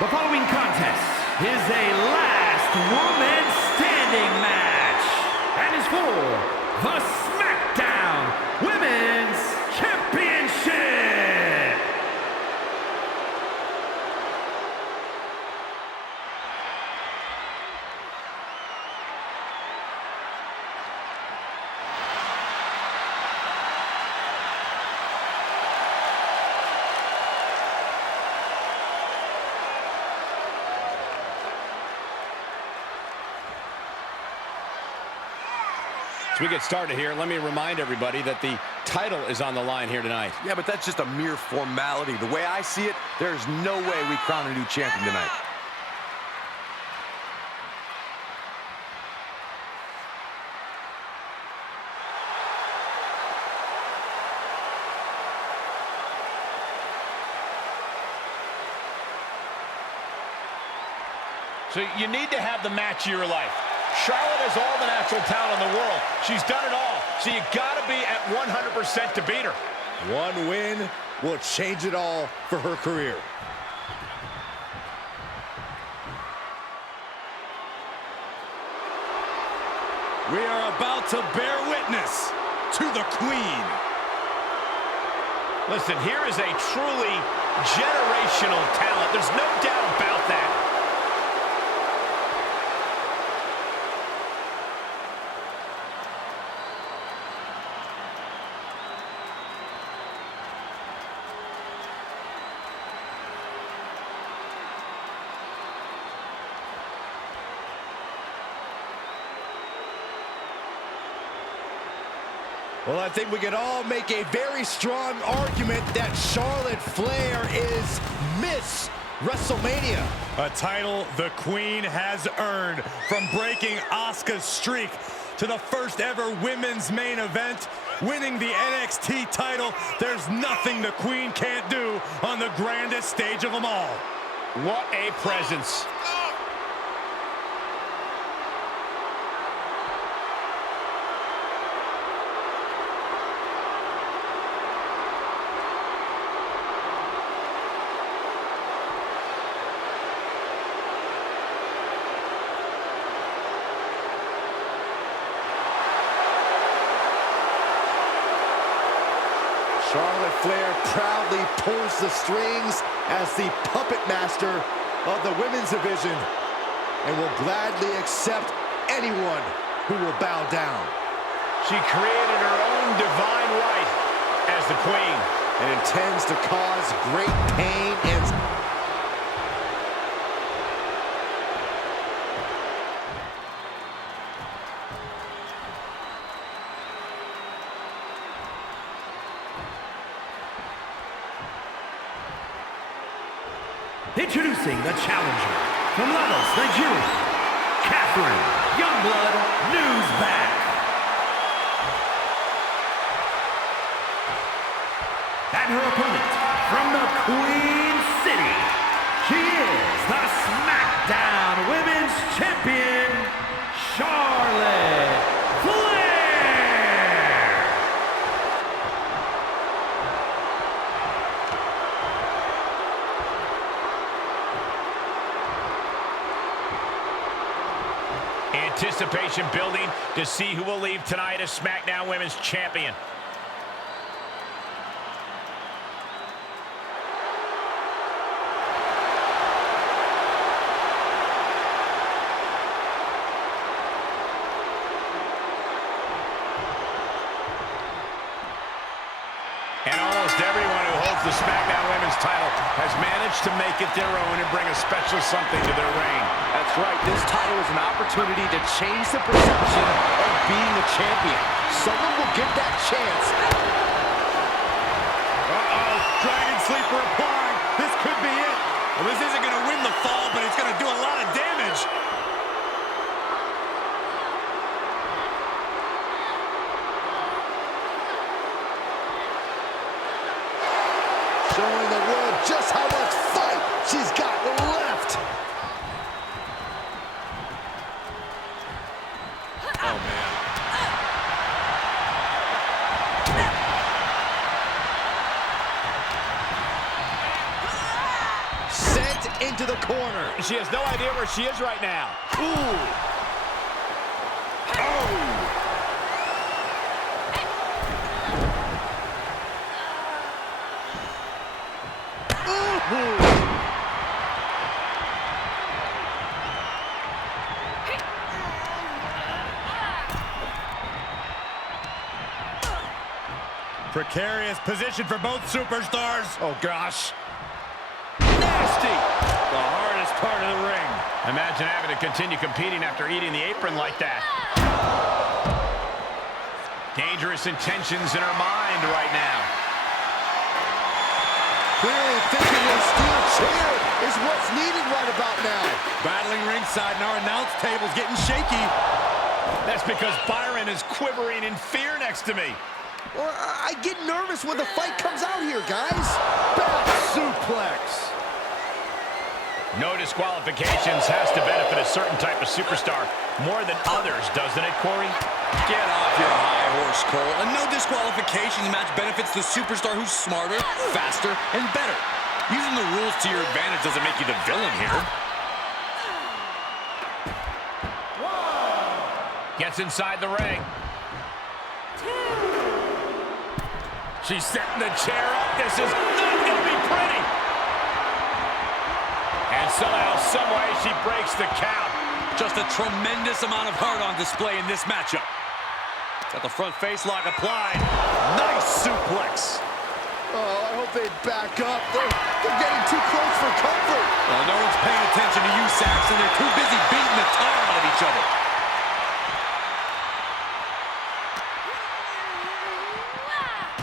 The following contest is a last woman standing match and is for the SmackDown Women's Championship. As we get started here, let me remind everybody that the title is on the line here tonight. Yeah, but that's just a mere formality. The way I see it, there's no way we crown a new champion tonight. So you need to have the match of your life. Charlotte has all the natural talent in the world. She's done it all. So you got to be at 100% to beat her. One win will change it all for her career. We are about to bear witness to the Queen. Listen, here is a truly generational talent. There's no doubt about that. Well, I think we can all make a very strong argument that Charlotte Flair is Miss Wrestlemania. A title the Queen has earned from breaking Asuka's streak to the first ever women's main event, winning the NXT title. There's nothing the Queen can't do on the grandest stage of them all. What a presence. Charlotte Flair proudly pulls the strings as the puppet master of the women's division and will gladly accept anyone who will bow down. She created her own divine right as the Queen And intends to cause great pain and... Introducing the challenger from Lagos, Nigeria, Catherine Youngblood Nuzback. And her opponent from the Queen City, she is the SmackDown Women's Champion, Charlotte Flair. Anticipation building to see who will leave tonight as SmackDown Women's Champion. And almost everyone who holds the SmackDown Women's title has managed to make it their own and bring a special something to their reign. That's right. This title is an opportunity to change the perception of being a champion. Someone will get that chance. Uh-oh, Dragon Sleeper applying. This could be it. Well, this isn't going to win the fall, but it's going to do a lot of damage. Showing the world just how much fight she's got left. Oh, man. Sent into into the corner. She has no idea where she is right now. Ooh. Oh. Precarious position for both superstars. Oh, gosh. Nasty. The hardest part of the ring. Imagine having to continue competing after eating the apron like that. Dangerous intentions in her mind right now. Clearly thinking a steel chair is what's needed right about now. Battling ringside and our announce table's getting shaky. That's because Byron is quivering in fear next to me. Well, I get nervous when the fight comes out here, guys. Back suplex. No disqualifications has to benefit a certain type of superstar more than others, doesn't it, Corey? Get off your high horse, Cole. A no disqualification match benefits the superstar who's smarter, faster, and better. Using the rules to your advantage doesn't make you the villain here. Gets inside the ring. She's setting the chair up. This is not going to be pretty. And somehow, someway, she breaks the count. Just a tremendous amount of heart on display in this matchup. Got the front face lock applied. Nice suplex. Oh, I hope they back up. They're getting too close for comfort. Well, no one's paying attention to you, Saxton. They're too busy beating the tar out of each other.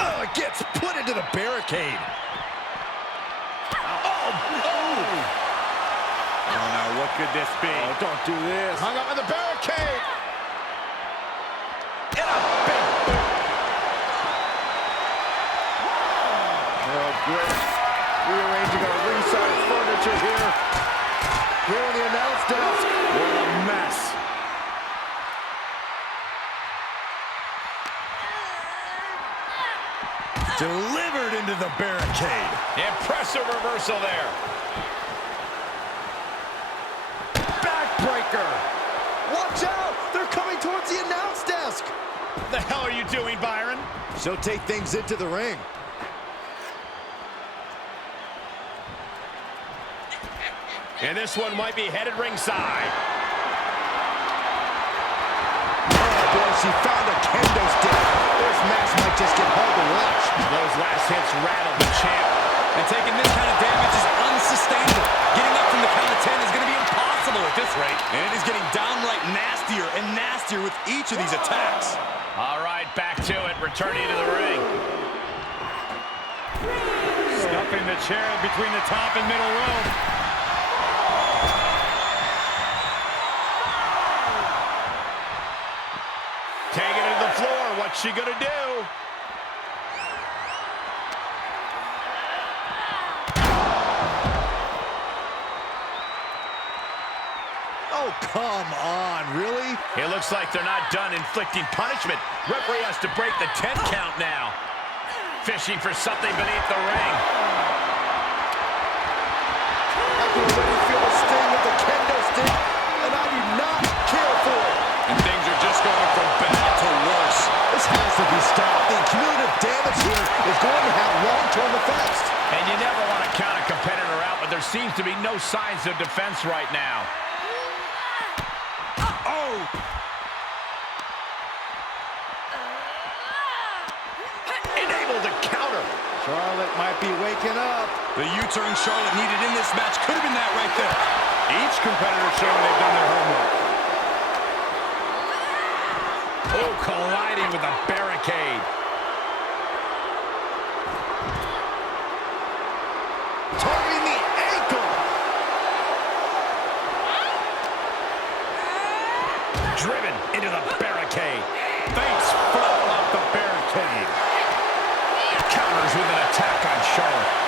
Oh, it gets put into the barricade. Oh, now what could this be? Oh, don't do this. Hung up in the barricade. And a big boot. Oh, great. Rearranging our ringside furniture here. Here on the announce desk. What a mess. Delivered into the barricade. Impressive reversal there. Backbreaker. Watch out! They're coming towards the announce desk. What the hell are you doing, Byron? She'll take things into the ring. And this one might be headed ringside. Oh, boy, she found a kendo stick. This match might just get hard to watch. Those last hits rattled the champ. And taking this kind of damage is unsustainable. Getting up from the count of 10 is going to be impossible at this rate. And it is getting downright nastier and nastier with each of these attacks. All right, back to it. Returning to the ring. Stuffing the chair between the top and middle row. Taking it to the floor. What's she gonna do? Oh, come on, really? It looks like they're not done inflicting punishment. Referee has to break the 10 count now. Fishing for something beneath the ring. I can already feel the sting of the kendo stick, and I do not care for it. And things are just going from bad to worse. This has to be stopped. The cumulative damage here is going to have long-term effects. And you never want to count a competitor out, but there seems to be no signs of defense right now. Oh! Unable to counter. Charlotte might be waking up. The U-turn Charlotte needed in this match could have been that right there. Each competitor showing they've done their homework. Oh, colliding with a barricade. Targeting the ankle. Driven into the barricade. Face first off the barricade. Counters with an attack on Charlotte.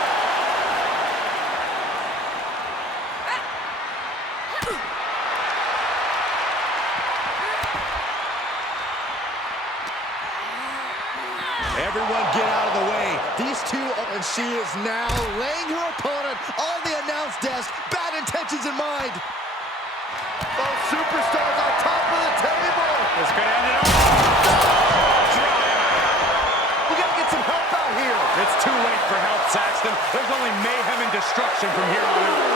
Everyone get out of the way. These two, and she is now laying her opponent on the announce desk, back bad intentions in mind. Both superstars on top of the table. This could end it all. We gotta get some help out here. It's too late for help, Saxton. There's only mayhem and destruction from here on out.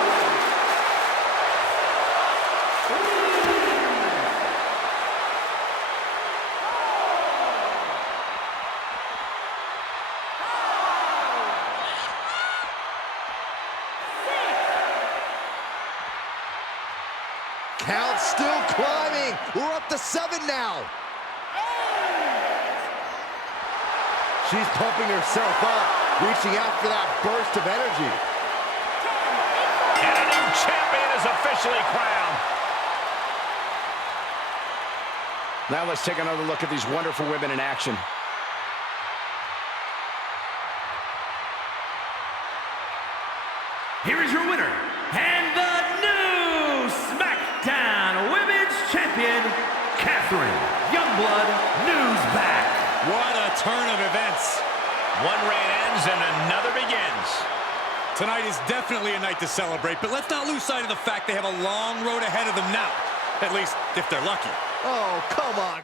Count still climbing. We're up to 7 now. She's pumping herself up, reaching out for that burst of energy. And a new champion is officially crowned. Now let's take another look at these wonderful women in action. Here is your winner, and the new SmackDown Women's Champion, Catherine Youngblood Nuzback. What a turn of events. One reign ends and another begins. Tonight is definitely a night to celebrate, but let's not lose sight of the fact they have a long road ahead of them now. At least, if they're lucky. Oh, come on.